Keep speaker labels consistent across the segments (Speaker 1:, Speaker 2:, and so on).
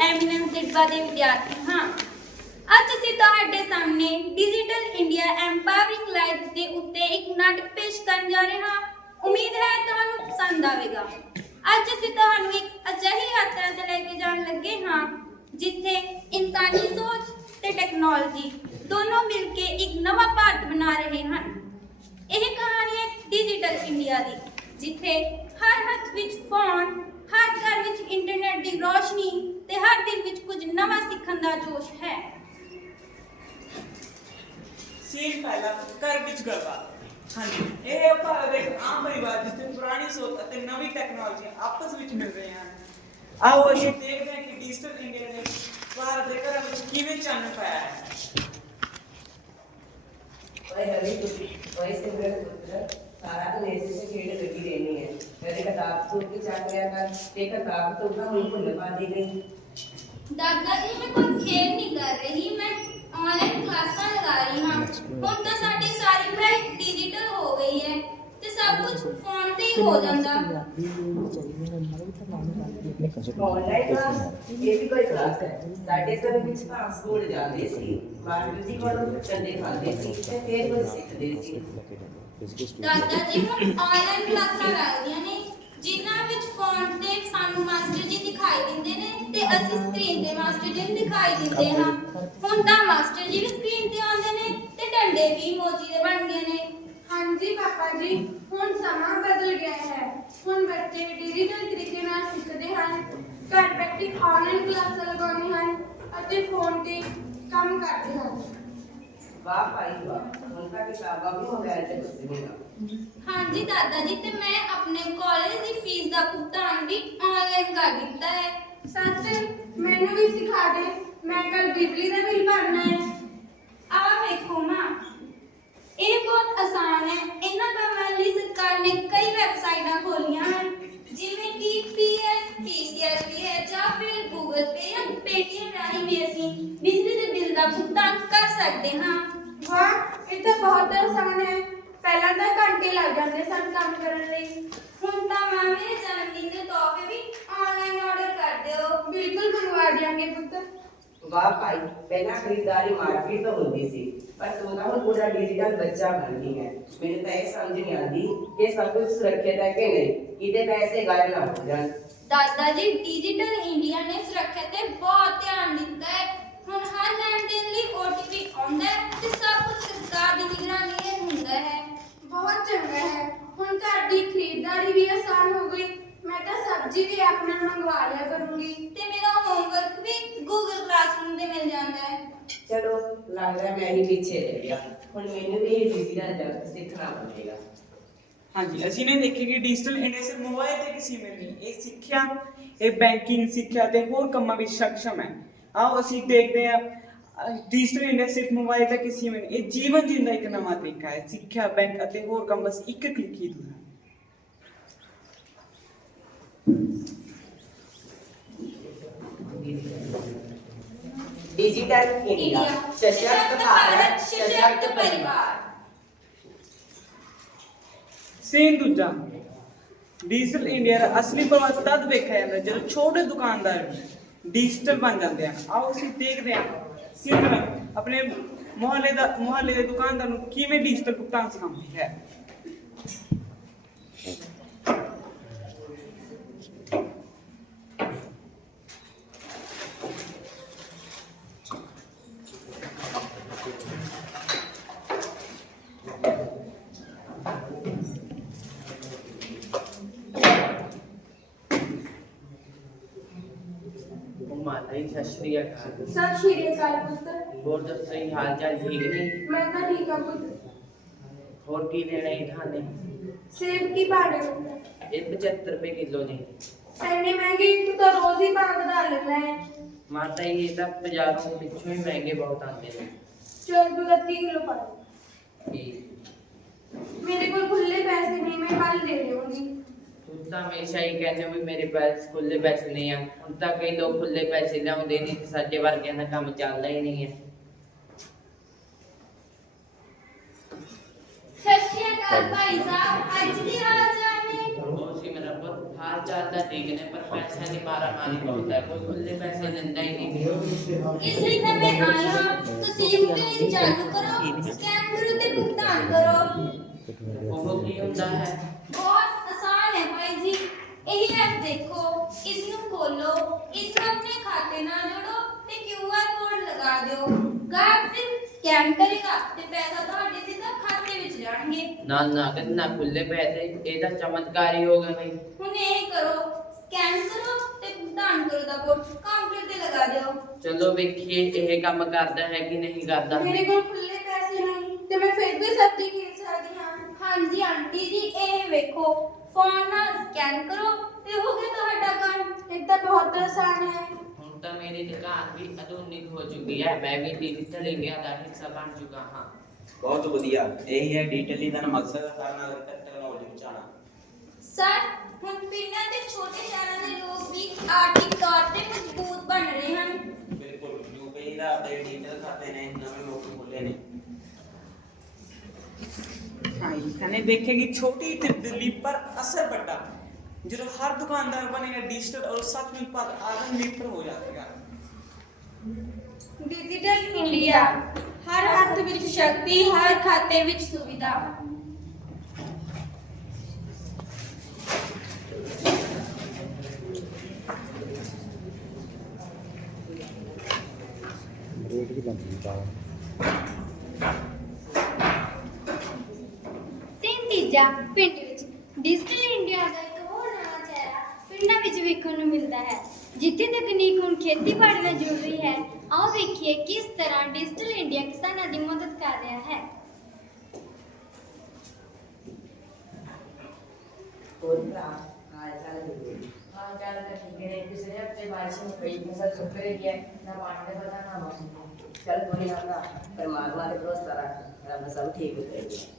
Speaker 1: Eminence ਡਿਡਵਾ ਦੇ ਵਿਦਿਆਰਥੀ ਹਾਂ। ਅੱਜ ਅਸੀਂ ਤੁਹਾਡੇ ਸਾਹਮਣੇ ਡਿਜੀਟਲ ਇੰਡੀਆ ਐਮਪਾਵਰਿੰਗ ਲਾਈਫ ਦੇ ਉੱਤੇ ਇੱਕ ਨਾਟਕ ਪੇਸ਼ ਕਰਨ ਜਾ ਰਹੇ ਹਾਂ। ਉਮੀਦ ਹੈ ਤੁਹਾਨੂੰ ਪਸੰਦ ਆਵੇਗਾ। ਅੱਜ ਅਸੀਂ ਤੁਹਾਨੂੰ ਇੱਕ ਅਜਿਹੀ ਯਾਤਰਾ ਤੇ ਲੈ ਕੇ ਜਾਣ ਲੱਗੇ ਹਾਂ, ਜਿੱਥੇ ਇਨਸਾਨੀ ਸੋਚ ਤੇ ਟੈਕਨੋਲੋਜੀ ਦੋਨੋਂ ਮਿਲ ਕੇ ਇੱਕ ਨਵਾਂ ਭਾਰਤ ਬਣਾ ਰਹੇ ਹਨ। ਇਹ ਕਹਾਣੀ ਹੈ ਡਿਜੀਟਲ ਇੰਡੀਆ ਦੀ। ਜਿੱਥੇ ਹਰ ਹੱਥ ਵਿੱਚ ਫੋਨ ਹਰ ਘਰ ਵਿੱਚ ਇੰਟਰਨੈਟ ਦੀ ਰੋਸ਼ਨੀ ਤੇ ਹਰ ਦਿਲ ਵਿੱਚ ਕੁਝ ਨਵਾਂ ਸਿੱਖਣ ਦਾ ਜੋਸ਼ ਹੈ।
Speaker 2: ਸੀਨ ਪਹਿਲਾ ਘਰ ਵਿੱਚ ਗੱਲਬਾਤ। ਹਾਂਜੀ ਇਹ ਭਾਰਤ ਦਾ ਇੱਕ ਆਮ ਪਰਿਵਾਰ ਜਿੱਥੇ ਪੁਰਾਣੀ ਸੋਚ ਅਤੇ ਨਵੀਂ ਟੈਕਨੋਲੋਜੀ ਆਪਸ ਵਿੱਚ ਮਿਲ ਰਹੇ ਹਨ। ਆਓ ਅਸੀਂ ਦੇਖਦੇ ਹਾਂ ਕਿ ਡਿਜੀਟਲ ਇੰਡੀਆ ਨੇ ਭਾਰਤ ਦੇ ਘਰਾਂ ਵਿੱਚ ਕਿਵੇਂ ਚਾਨਣ ਪਾਇਆ ਹੈ।
Speaker 3: ਓਏ ਰਵੀ ਤੁਸੀਂ ਓਏ ਸਿਮਰਨ ਪੁੱਤਰ। ਸਾਰਾ ਦਿਨ ਇਸੇ ਸੇ ਖੇਡ ਲੱਗੀ ਰਹਿਣੀ ਹੈ ਕਦੇ ਕਿਤਾਬ ਤੋਂ ਕੇ ਚੱਕ ਲਿਆ ਕਰ ਤੇ ਕਿਤਾਬ ਤੋਂ ਤਾਂ ਹੁਣ ਭੁੱਲ ਪਾ ਦੀ ਗਈ
Speaker 1: ਦਾਦਾ ਜੀ ਮੈਂ ਕੋਈ ਖੇਡ ਨਹੀਂ ਕਰ ਰਹੀ ਮੈਂ ਆਨਲਾਈਨ ਕਲਾਸਾਂ ਲਗਾ ਰਹੀ ਹਾਂ ਹੁਣ ਤਾਂ ਸਾਡੀ ਸਾਰੀ ਪੜ੍ਹਾਈ ਡਿਜੀਟਲ ਹੋ ਗਈ ਹੈ ਤੇ ਸਭ ਕੁਝ ਫੋਨ ਤੇ ਹੀ ਹੋ ਜਾਂਦਾ
Speaker 3: ਆਨਲਾਈਨ ਕਲਾਸ ਇਹ ਵੀ ਕੋਈ ਕਲਾਸ ਹੈ ਸਾਡੇ ਸਮੇਂ ਵਿੱਚ ਤਾਂ ਸਕੂਲ ਜਾਂਦੇ ਸੀ ਮਾਸਟਰ ਜੀ ਕੋਲੋਂ ਚੰਦੇ ਖਾਂਦੇ ਸੀ ਤੇ ਫਿਰ ਕੁਝ ਸਿੱਖਦੇ ਸੀ
Speaker 1: ਦਾਦਾ ਜੀ ਹੁਣ ਆਨਲਾਈਨ ਕਲਾਸਾਂ ਲੱਗਦੀਆਂ ਨੇ ਜਿਨ੍ਹਾਂ ਵਿੱਚ ਫੋਨ ਤੇ ਸਾਨੂੰ ਮਾਸਟਰ ਜੀ ਦਿਖਾਈ ਦਿੰਦੇ ਨੇ ਤੇ ਅਸੀਂ ਸਕਰੀਨ ਤੇ ਮਾਸਟਰ ਜੀ ਨੂੰ ਦਿਖਾਈ ਦਿੰਦੇ ਹਾਂ। ਹੁਣ ਤਾਂ ਮਾਸਟਰ ਜੀ ਵੀ ਸਕਰੀਨ ਤੇ ਆਉਂਦੇ ਨੇ ਤੇ ਡੰਡੇ ਵੀ ਇਮੋਜੀ ਦੇ ਬਣ ਗਏ ਨੇ।
Speaker 4: ਹਾਂਜੀ ਪਾਪਾ ਜੀ ਹੁਣ ਸਮਾਂ ਬਦਲ ਗਿਆ ਹੈ। ਹੁਣ ਬੱਚੇ ਡਿਜੀਟਲ ਤਰੀਕੇ ਨਾਲ ਸਿੱਖਦੇ ਹਨ ਘਰ ਬੈਠੇ ਆਨਲਾਈਨ ਕਲਾਸਾਂ ਲਗਾਉਂਦੇ ਹਨ ਅਤੇ ਫੋਨ ਤੇ ਕੰਮ ਕਰਦੇ ਹਨ।
Speaker 3: ਵਾਹ ਭਾਈ ਵਾਹ ਹੁਣ ਤਾਂ ਕਿਤਾਬਾਂ ਵੀ ਮੋਬਾਈਲ ਤੇ ਪੁੱਛਣੀਆਂ
Speaker 1: ਹਾਂਜੀ ਦਾਦਾ ਜੀ ਤੇ ਮੈਂ ਆਪਣੇ ਕਾਲਜ ਦੀ ਫੀਸ ਦਾ ਭੁਗਤਾਨ ਵੀ ਆਨਲਾਈਨ ਕਰ ਦਿੱਤਾ ਹੈ
Speaker 4: ਸੱਚ ਮੈਨੂੰ ਵੀ ਸਿਖਾ ਦੇ ਮੈਂ ਕੱਲ ਬਿਜਲੀ ਦਾ ਬਿੱਲ ਭਰਨਾ ਹੈ
Speaker 1: ਆਹ ਵੇਖੋ ਮਾਂ ਇਹ ਬਹੁਤ ਆਸਾਨ ਹੈ ਇਹਨਾਂ ਕੰਮਾਂ ਲਈ ਸਰਕਾਰ ਨੇ ਕਈ ਵੈਬਸਾਈਟਾਂ
Speaker 4: ਕਰਨ ਲਈ
Speaker 1: ਹੁਣ ਤਾਂ ਮਾਂ ਮੇਰੇ ਜਨਮ ਦਿਨ ਦੇ ਤੋਹਫੇ ਵੀ ਆਨਲਾਈਨ ਆਰਡਰ ਕਰ ਦਿਓ
Speaker 4: ਬਿਲਕੁਲ ਮੰਗਵਾ ਦਿਆਂਗੇ ਪੁੱਤ
Speaker 3: ਵਾਹ ਭਾਈ ਪਹਿਲਾਂ ਖਰੀਦਦਾਰੀ ਮਾਰਕੀਟ ਤੋਂ ਹੁੰਦੀ ਸੀ ਪਰ ਤੂੰ ਤਾਂ ਹੁਣ ਪੂਰਾ ਡਿਜੀਟਲ ਬੱਚਾ ਬਣ ਗਈ ਹੈ ਮੈਨੂੰ ਤਾਂ ਇਹ ਸਮਝ ਨਹੀਂ ਆਉਂਦੀ ਕਿ ਸਭ ਕੁਝ ਸੁਰੱਖਿਅਤ ਹੈ ਕਿ ਨਹੀਂ ਕਿਤੇ ਪੈਸੇ ਗਾਇਬ ਨਾ ਹੋ ਜਾਣ
Speaker 1: ਦਾਦਾ ਜੀ ਡਿਜੀਟਲ ਇੰਡੀਆ ਨੇ ਸੁਰੱਖਿਆ ਤੇ ਬਹੁਤ ਧਿਆਨ ਦਿੱਤਾ ਹੈ ਹੁਣ ਹਰ ਲੈਣ ਦੇਣ ਲਈ OTP ਆਉਂਦਾ ਹੈ ਤੇ ਸਭ ਕੁਝ ਸਰਕਾਰ ਦੀ ਨਿਗਰਾਨੀ ਹੇਠ ਹੁੰਦਾ ਹੈ
Speaker 4: ਬਹੁਤ ਚੰਗਾ ਹੈ ਸਬਜ਼ੀ ਵੀ ਐਪ ਨਾਲ ਮੰਗਵਾ ਲਿਆ ਕਰੂੰਗੀ।
Speaker 1: ਤੇ ਮੇਰਾ ਹੋਮਵਰਕ ਵੀ Google Classroom ਤੇ ਮਿਲ ਜਾਂਦਾ ਹੈ।
Speaker 3: ਚਲੋ ਲੱਗਦਾ ਮੈਂ ਹੀ ਪਿੱਛੇ ਰਹਿ ਗਿਆ। ਹੁਣ ਮੈਨੂੰ ਵੀ ਇਹ ਡਿਜ਼ੀ ਦਾ ਜਗ ਸਿੱਖਣਾ ਪਵੇਗਾ।
Speaker 2: ਹਾਂਜੀ ਅਸੀਂ ਨੇ ਦੇਖਿਆ ਕਿ ਡਿਜੀਟਲ ਇੰਡੀਆ ਮੋਬਾਈਲ ਤੇ ਕਿਸੇ ਮਿਲ ਨਹੀਂ। ਇਹ ਸਿੱਖਿਆ ਇਹ ਬੈਂਕਿੰਗ ਸਿੱਖਿਆ ਤੇ ਹੋਰ ਕੰਮਾਂ ਵਿੱਚ ਸક્ષਮ ਹੈ। ਆਓ ਅਸੀਂ ਦੇਖਦੇ ਹਾਂ। ਡਿਜੀਟਲ ਇੰਡੀਆ ਸਿਰਫ ਮੋਬਾਈਲ ਤੱਕ ਹੀ ਸੀਮਿਤ ਇਹ ਜੀਵਨ ਜਿੰਦਾ ਇੱਕ ਨਵਾਂ ਤਰੀਕਾ ਹੈ। ਸਿੱਖਿਆ ਬੈਂਕ ਅਤੇ ਹੋਰ ਕੰਮ ਬਸ ਇੱਕ ਕਲਿੱਕ ਹੀ ਦੂਰ ਹੈ।
Speaker 3: डिजिटल इंडिया सशक्त भारत सशक्त परिवार
Speaker 2: ਸੀਨ ਦੂਜਾ ਡਿਜੀਟਲ ਇੰਡੀਆ ਦਾ ਅਸਲੀ ਪ੍ਰਭਾਵ ਤਦ ਵੇਖਿਆ ਜਾਂਦਾ ਹੈ ਜਦੋਂ ਛੋਟੇ ਦੁਕਾਨਦਾਰ ਵੀ ਡਿਜੀਟਲ ਬਣ ਜਾਂਦੇ ਹਨ ਆਓ ਅਸੀਂ ਦੇਖਦੇ ਹਾਂ ਸਿਮਰਨ ਆਪਣੇ ਮੁਹੱਲੇ ਦਾ ਮੁਹੱਲੇ ਦੇ ਦੁਕਾਨਦਾਰ ਨੂੰ ਕਿਵੇਂ ਡਿਜੀਟਲ ਭੁਗਤਾਨ ਸਿਖਾਉਂਦੀ ਹੈ
Speaker 5: ਮਾਤਾ ਜੀ ਸਤਿ ਸ਼੍ਰੀ ਅਕਾਲ
Speaker 4: ਸਤਿ ਸ਼੍ਰੀ ਅਕਾਲ ਪੁੱਤ
Speaker 5: ਹੋਰ ਦੱਸੋ ਜੀ ਹਾਲ ਚਾਲ ਠੀਕ ਨੇ
Speaker 4: ਮੈਂ ਤਾਂ ਠੀਕ ਹਾਂ ਪੁੱਤ
Speaker 5: ਹੋਰ ਕੀ ਲੈਣਾ ਹੈ ਤੁਹਾਨੇ
Speaker 4: ਸੇਬ ਕੀ ਭਾੜੇ ਪੁੱਤ
Speaker 5: ਇਹ 75 ਰੁਪਏ ਕਿਲੋ ਨੇ
Speaker 4: ਐਨੇ ਮਹਿੰਗੀ ਤੂੰ ਤਾਂ ਰੋਜ਼ ਹੀ ਭਾਅ ਵਧਾ ਲੈਂਦਾ ਹੈ
Speaker 5: ਮਾਤਾ ਜੀ ਇਹ ਤਾਂ ਬਾਜ਼ਾਰੋਂ ਪਿੱਛੋਂ ਹੀ ਮਹਿੰਗੇ ਬਹੁਤ ਆਉਂਦੇ ਨੇ
Speaker 4: ਚਲ ਤੂੰ 30 ਕਿਲੋ ਪਾ ਦੇ।
Speaker 5: ਠੀਕ
Speaker 4: ਮੇਰੇ ਕੋਲ ਖੁੱਲੇ ਪੈਸੇ ਨਹੀਂ ਮੈਂ ਕੱਲ ਦੇ ਦੇਵਾਂਗੀ
Speaker 5: ਤੂੰ ਤਾਂ ਹਮੇਸ਼ਾ ਹੀ ਕਹਿੰਦੇ ਹੋ ਵੀ ਮੇਰੇ ਪੈਸੇ ਖੁੱਲੇ ਪੈਸੇ ਨਹੀਂ ਆ ਹੁਣ ਤਾਂ ਕਈ ਲੋਕ ਖੁੱਲੇ ਪੈਸੇ ਲਿਆਉਂਦੇ ਨਹੀਂ ਤੇ ਸਾਡੇ ਵਰਗਿਆਂ ਦਾ ਕੰਮ ਚੱਲਦਾ ਹੀ ਨਹੀਂ ਹੈ
Speaker 1: ਸਤਿ ਸ਼੍ਰੀ ਅਕਾਲ ਭਾਈ ਸਾਹਿਬ ਅੱਜ ਕੀ ਹਾਲ ਚਾਲ ਨੇ
Speaker 5: ਉਹ ਸੀ ਮੇਰਾ ਪੁੱਤ ਹਾਲ ਚਾਲ ਤਾਂ ਠੀਕ ਨੇ ਪਰ ਪੈਸਿਆਂ ਦੀ ਮਾਰਾ ਮਾਰੀ ਬਹੁਤ ਹੈ ਕੋਈ ਖੁੱਲੇ ਪੈਸੇ ਦਿੰਦਾ ਹੀ ਨਹੀਂ
Speaker 1: ਇਸ ਲਈ ਤਾਂ ਮੈਂ ਆਈ ਹਾਂ ਤੁਸੀਂ ਯੂਪੀਆਈ ਚਾਲੂ ਕਰੋ ਸਕੈਨ ਕਰੋ ਤੇ ਭੁਗਤਾਨ ਕਰੋ
Speaker 5: ਉਹ ਕੀ ਹੁੰਦਾ ਹੈ
Speaker 1: ਬਹੁਤ ਆਸਾਨ ਹੈ ਭਾਈ ਜੀ। ਇਹ ਐਪ ਦੇਖੋ ਇਸ ਨੂੰ ਖੋਲੋ ਇਸ ਨੂੰ ਆਪਣੇ ਖਾਤੇ ਨਾਲ ਜੋੜੋ ਤੇ QR ਕੋਡ ਲਗਾ ਦਿਓ। ਗਾਹਕ ਸਿਰਫ ਸਕੈਨ ਕਰੇਗਾ ਤੇ ਪੈਸਾ ਤੁਹਾਡੇ ਸਿੱਧਾ ਖਾਤੇ ਵਿੱਚ ਜਾਣਗੇ।
Speaker 5: ਨਾ ਨਾ ਕਿੰਨਾ ਖੁੱਲੇ ਪੈਸੇ ਇਹ ਤਾਂ ਚਮਤਕਾਰ ਹੀ ਗਿਆ ਬਈ।
Speaker 1: ਹੁਣ ਇਹ ਕਰੋ ਸਕੈਨ ਕਰੋ ਤੇ ਭੁਗਤਾਨ ਕਰੋ ਦਾ ਕੋਡ ਕਾਊਂਟਰ ਤੇ ਲਗਾ ਦਿਓ।
Speaker 5: ਚਲੋ ਵੇਖੀਏ ਇਹ ਕੰਮ ਕਰਦਾ ਹੈ ਕਿ ਨਹੀਂ ਕਰਦਾ।
Speaker 4: ਮੇਰੇ ਕੋਲ ਖੁੱਲੇ ਪੈਸੇ ਨਹੀਂ ਤੇ ਮੈਂ ਫਿਰ ਵੀ ਸਬਜ਼ੀ ਖਰੀਦ ਸਕਦੀ ਹਾਂ।
Speaker 1: ਹਾਂਜੀ ਆਂਟੀ ਜੀ ਇਹ ਵੇਖੋ। ਫੋਨ ਨਾਲ ਸਕੈਨ ਕਰੋ ਤੇ ਹੋ ਗਿਆ ਤੁਹਾਡਾ ਕੰਮ
Speaker 4: ਇਹ ਤਾਂ ਬਹੁਤ ਆਸਾਨ ਹੈ
Speaker 5: ਹੁਣ ਤਾਂ ਮੇਰੀ ਦੁਕਾਨ ਵੀ ਆਧੁਨਿਕ ਹੋ ਚੁੱਕੀ ਹੈ ਮੈਂ ਵੀ ਡਿਜੀਟਲ ਇੰਡੀਆ ਦਾ ਹਿੱਸਾ ਬਣ ਚੁੱਕਾ ਹਾਂ
Speaker 6: ਬਹੁਤ ਵਧੀਆ ਇਹੀ ਹੈ ਡੀਟੇਲੀ ਦਾ ਮਕਸਦ ਹਰ ਨਾਗਰਿਕ ਤੱਕ ਟੈਕਨੋਲੋਜੀ ਪਹੁੰਚਾਉਣਾ
Speaker 1: ਸਰ ਹੁਣ ਪਿੰਡਾਂ ਤੇ ਛੋਟੇ ਸ਼ਹਿਰਾਂ ਦੇ ਲੋਕ ਵੀ ਆਰਥਿਕ ਤੌਰ ਤੇ ਮਜ਼ਬੂਤ ਬਣ ਰਹੇ ਹਨ
Speaker 6: ਬਿਲਕੁਲ ਯੂਪੀਆਈ ਦਾ ਆਪਣੇ ਡਿਜੀਟਲ ਖਾਤੇ ਨੇ ਨਵੇਂ ਲੋਕ ਖੋਲੇ ਨੇ
Speaker 2: ਹਾਂਜੀ ਕਹਿੰਦੇ ਦੇਖੇਗੀ ਛੋਟੀ ਤਬਦੀਲੀ ਪਰ ਅਸਰ ਵੱਡਾ। ਜਦੋਂ ਹਰ ਦੁਕਾਨਦਾਰ ਬਣੇਗਾ ਡਿਜੀਟਲ ਔਰ ਸੱਚ ਪਰ ਆਦਮ ਨਿਰਭਰ ਹੋ ਜਾਵੇਗਾ
Speaker 1: ਡਿਜੀਟਲ ਇੰਡੀਆ ਹਰ ਹੱਥ ਵਿੱਚ ਸ਼ਕਤੀ ਹਰ ਖਾਤੇ ਵਿੱਚ ਸੁਵਿਧਾ।
Speaker 7: ਰੋਟ ਵੀ ਲੱਗਦੀ ਤਾਂ ਤੀਜਾ ਪਿੰਡ ਵਿੱਚ ਡਿਜੀਟਲ ਇੰਡੀਆ ਦਾ ਇੱਕ ਹੋਰ ਨਵਾਂ ਚਿਹਰਾ ਪਿੰਡਾਂ ਵਿੱਚ ਵੇਖਣ ਨੂੰ ਮਿਲਦਾ ਹੈ ਜਿੱਥੇ ਤਕਨੀਕ ਹੁਣ ਖੇਤੀਬਾੜੀ ਨਾਲ ਜੁੜ ਰਹੀ ਹੈ ਆਓ ਵੇਖੀਏ ਕਿਸ ਤਰ੍ਹਾਂ ਡਿਜੀਟਲ ਇੰਡੀਆ ਕਿਸਾਨਾਂ ਦੀ ਮਦਦ ਕਰ ਰਿਹਾ ਹੈ
Speaker 3: और क्या हाल चाल है
Speaker 8: हाल चाल तो ठीक है पिछले हफ्ते बारिश में कई फसल सूख रही है ना पानी का पता ना मौसम का
Speaker 3: चल कोई ना ना परमात्मा के भरोसा रख रब सब ठीक हो जाएगा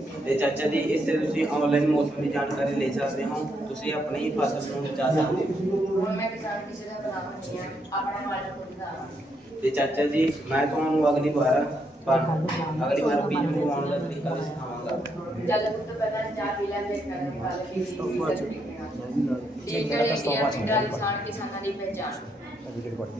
Speaker 6: ਤੇ ਚਾਚਾ ਜੀ ਇਸ ਤੇ ਤੁਸੀਂ ਆਨਲਾਈਨ ਮੌਸਮ ਦੀ ਜਾਣਕਾਰੀ ਲੈ ਸਕਦੇ ਹੋ। ਤੁਸੀਂ ਆਪਣੀ ਫਸਲ ਨੂੰ ਬਚਾ ਸਕਦੇ ਹੋ।
Speaker 8: ਮੈਂ ਕਿਸਾਨ ਕਿਸੇ ਦਾ ਬਰਾਬਰ ਨਹੀਂ ਆ ਆਪਣਾ ਮਾਲਕ ਖੁਦ ਦਾ।
Speaker 6: ਤੇ ਚਾਚਾ ਜੀ ਮੈਂ ਤੁਹਾਨੂੰ ਅਗਲੀ ਵਾਰ ਪਰ ਅਗਲੀ ਵਾਰ ਬੀਜ ਮੰਗਵਾਉਣ ਦਾ ਤਰੀਕਾ ਵੀ ਸਿਖਾਵਾਂਗਾ
Speaker 8: ਜਦ ਤੋਂ ਪਹਿਲਾਂ ਚਾਹ ਪੀ ਲੈਂਦੇ ਕਰਨ ਵਾਲੇ ਵੀ ਠੀਕ ਹੈ ਇਹ ਕਿਸਾਨਾਂ ਦੀ ਪਹਿਚਾਣ। विकेट
Speaker 7: पड़ी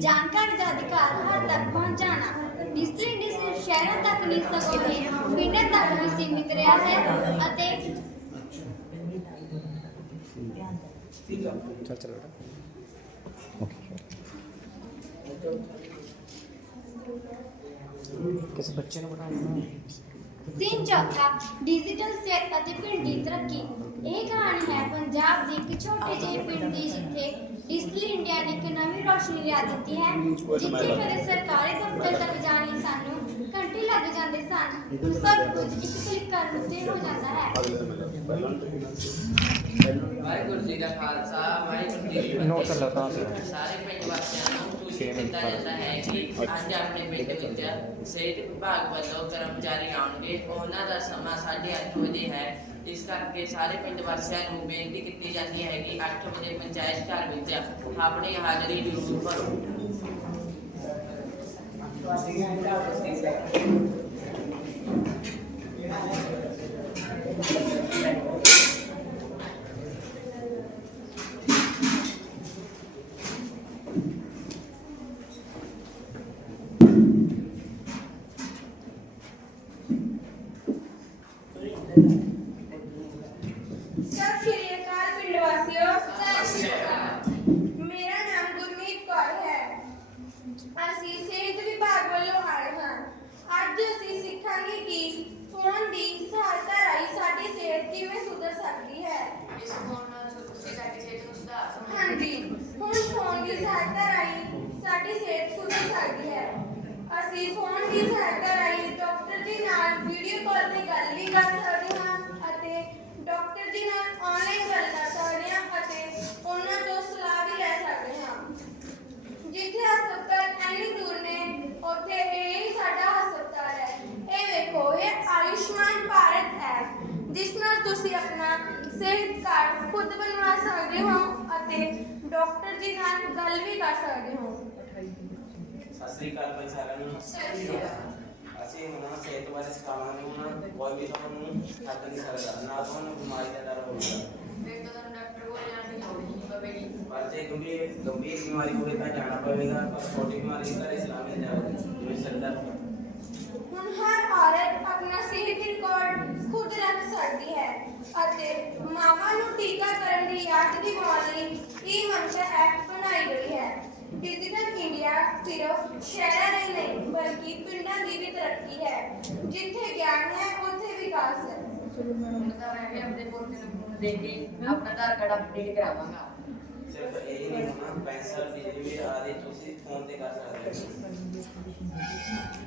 Speaker 7: जानकारी का अधिकार हर तक पहुंचाना डिजिटल इंडिया सिर्फ़ शहरों तक नहीं सको है पिंडों तक भी सीमित रहा है ਅਤੇ चल चल, बेटा। ओके किसी बच्चे ने बताया? ਸੀਨ ਚੌਥਾ ਡਿਜੀਟਲ ਸਿਹਤ ਅਤੇ ਪਿੰਡ ਦੀ ਤਰੱਕੀ। ਇਹ ਕਹਾਣੀ ਹੈ ਪੰਜਾਬ ਦੇ ਇੱਕ ਛੋਟੇ ਜਿਹੇ ਪਿੰਡ ਦੀ ਜਿੱਥੇ ਡਿਜੀਟਲ ਇੰਡੀਆ ਨੇ ਇੱਕ ਨਵੀਂ ਰੋਸ਼ਨੀ ਲਿਆ ਦਿੱਤੀ ਹੈ ਜਿੱਥੇ ਕਦੇ ਸਰਕਾਰੀ ਦਫ਼ਤਰ ਤੱਕ ਜਾਣ ਲਈ ਸਾਨੂੰ ਘੰਟੇ ਲੱਗ ਜਾਂਦੇ ਸਨ। ਹੁਣ ਸਭ ਕੁਝ ਇੱਕ ਕਲਿੱਕ ਕਰਨ ਉੱਤੇ ਹੋ ਜਾਂਦਾ ਹੈ।
Speaker 5: ਵਾਹਿਗੁਰੂ ਜੀ ਦਾ ਖਾਲਸਾ ਵਾਹਿਗੁਰੂ ਜੀ ਕੀ ਫਤਿਹ। ਸਾਰੇ ਪਿੰਡ ਵਾਸੀਆਂ ਨੂੰ ਸੂਚਿਤ ਕੀਤਾ ਜਾਂਦਾ ਹੈ ਕਿ ਅੱਜ ਆਪਣੇ ਪਿੰਡ ਵਿੱਚ ਸਿਹਤ ਵਿਭਾਗ ਵੱਲੋਂ ਕਰਮਚਾਰੀ ਆਉਣਗੇ। ਉਹਨਾਂ ਦਾ ਸਮਾਂ 8:30 ਵਜੇ ਹੈ। ਇਸ ਕਰਕੇ ਸਾਰੇ ਪਿੰਡ ਵਾਸੀਆਂ ਨੂੰ ਬੇਨਤੀ ਕੀਤੀ ਜਾਂਦੀ ਹੈ ਕਿ 8 ਵਜੇ ਪੰਚਾਇਤ ਘਰ ਵਿੱਚ ਆਪਣੀ ਹਾਜ਼ਰੀ ਜ਼ਰੂਰ ਭਰੋ।
Speaker 4: ਸਤਿ ਸ਼੍ਰੀ ਅਕਾਲ ਪਿੰਡ ਵਾਸੀਓ ਸਤਿ ਸ਼੍ਰੀ ਅਕਾਲ ਮੇਰਾ ਨਾਮ ਗੁਰਮੀਤ ਕੌਰ ਹੈ ਅਸੀਂ ਸਿਹਤ ਵਿਭਾਗ ਵੱਲੋਂ ਆਏ ਹਾਂ ਅੱਜ ਅਸੀਂ ਸਿੱਖਾਂਗੇ ਕਿ ਫੋਨ ਦੀ ਸਹਾਇਤਾ ਰਾਹੀਂ ਸਾਡੀ ਸਿਹਤ ਕਿਵੇਂ ਸੁਧਰ ਸਕਦੀ ਹੈ
Speaker 8: ਇਸ ਫੋਨ ਨਾਲ ਤੁਸੀਂ ਸਾਡੀ ਸਿਹਤ ਨੂੰ ਸੁਧਾਰ ਸਕਦੇ ਹੋ।
Speaker 4: ਹਾਂਜੀ ਹੁਣ ਫੋਨ ਦੀ ਸਹਾਇਤਾ ਰਾਹੀਂ ਸਾਡੀ ਸਿਹਤ ਸੁਧਰ ਸਕਦੀ ਹੈ ਅਸੀਂ ਫੋਨ ਦੀ ਸਹਾਇਤਾ ਰਾਹੀਂ ਡਾਕਟਰ ਦੇ ਨਾਲ ਵੀਡੀਓ ਕਾਲ ਤੇ ਇੰਨੀ ਦੂਰ ਨੇ ਉੱਥੇ ਇਹ ਸਾਡਾ ਹਸਪਤਾਲ ਹੈ ਇਹ ਵੇਖੋ ਇਹ ਆਯੁਸ਼ਮਾਨ ਭਾਰਤ ਹੈ ਜਿਸ ਨਾਲ ਤੁਸੀਂ ਆਪਣਾ ਸਿਹਤ ਕਾਰਡ ਖੁਦ ਬਣਵਾ ਸਕਦੇ ਹੋ ਅਤੇ ਡਾਕਟਰ ਜੀ ਨਾਲ ਗੱਲ ਵੀ ਕਰ ਸਕਦੇ ਹੋ
Speaker 6: ਸਤਿ ਸ੍ਰੀ ਅਕਾਲ ਭਾਈ ਸਾਰਿਆਂ ਨੂੰ ਅਸੀਂ ਹੁਣ ਸਿਹਤ ਬਾਰੇ ਸਿਖਾਵਾਂਗੇ ਹੁਣ ਕੋਈ ਵੀ ਤੁਹਾਨੂੰ ਹੱਥ ਨਹੀਂ ਸਕਦਾ ਨਾ ਤੁਹਾਨੂੰ ਬਿਮਾਰੀ ਦਾ ਡਰ ਹੋਵੇਗਾ ਪਰ ਜੇ ਗੰਭੀਰ ਗੰਭੀਰ ਬਿਮਾਰੀ ਹੋਵੇ ਤਾਂ ਜਾਣਾ ਪਵੇਗਾ ਪਰ ਛੋਟੀ ਬਿਮਾਰੀ ਸਲਾਹ ਮਿਲ ਜਾਵੇਗੀ ਜਿਵੇਂ ਸਿਰ ਦਰਦ
Speaker 4: ਹੁਣ ਹਰ ਔਰਤ ਆਪਣਾ ਸਿਹਤ ਰਿਕਾਰਡ ਖੁਦ ਰੱਖ ਸਕਦੀ ਹੈ ਅਤੇ ਮਾਵਾਂ ਨੂੰ ਟੀਕਾਕਰਨ ਦੀ ਯਾਦ ਦਿਵਾਉਣ ਲਈ ਇਹ ਮੰਸ਼ਾ ਐਪ ਬਣਾਈ ਗਈ ਹੈ। ਡਿਜੀਟਲ ਇੰਡੀਆ ਸਿਰਫ ਸ਼ਹਿਰਾਂ ਲਈ ਨਹੀਂ ਬਲਕਿ ਪਿੰਡਾਂ ਦੀ ਵੀ ਤਰੱਕੀ ਹੈ ਜਿੱਥੇ ਗਿਆਨ ਹੈ ਉੱਥੇ ਵਿਕਾਸ ਹੈ।
Speaker 8: ਹੁਣ ਤਾਂ ਮੈਂ ਵੀ ਆਪਣੇ ਪੋਤੇ ਨੂੰ ਦੇ ਕੇ ਆਪਣਾ ਆਧਾਰ ਕਾਰਡ ਅਪਡੇਟ ਕਰਾਵਾਂਗਾ।
Speaker 6: ਸਿਰਫ ਇਹ ਨਹੀਂ ਹੋਣਾ ਪੈਸਾ ਬਿਜਲੀ ਬਿੱਲ ਆਦਿ ਤੁਸੀਂ ਫੋਨ ਤੇ ਕਰ ਸਕਦੇ ਹੋ।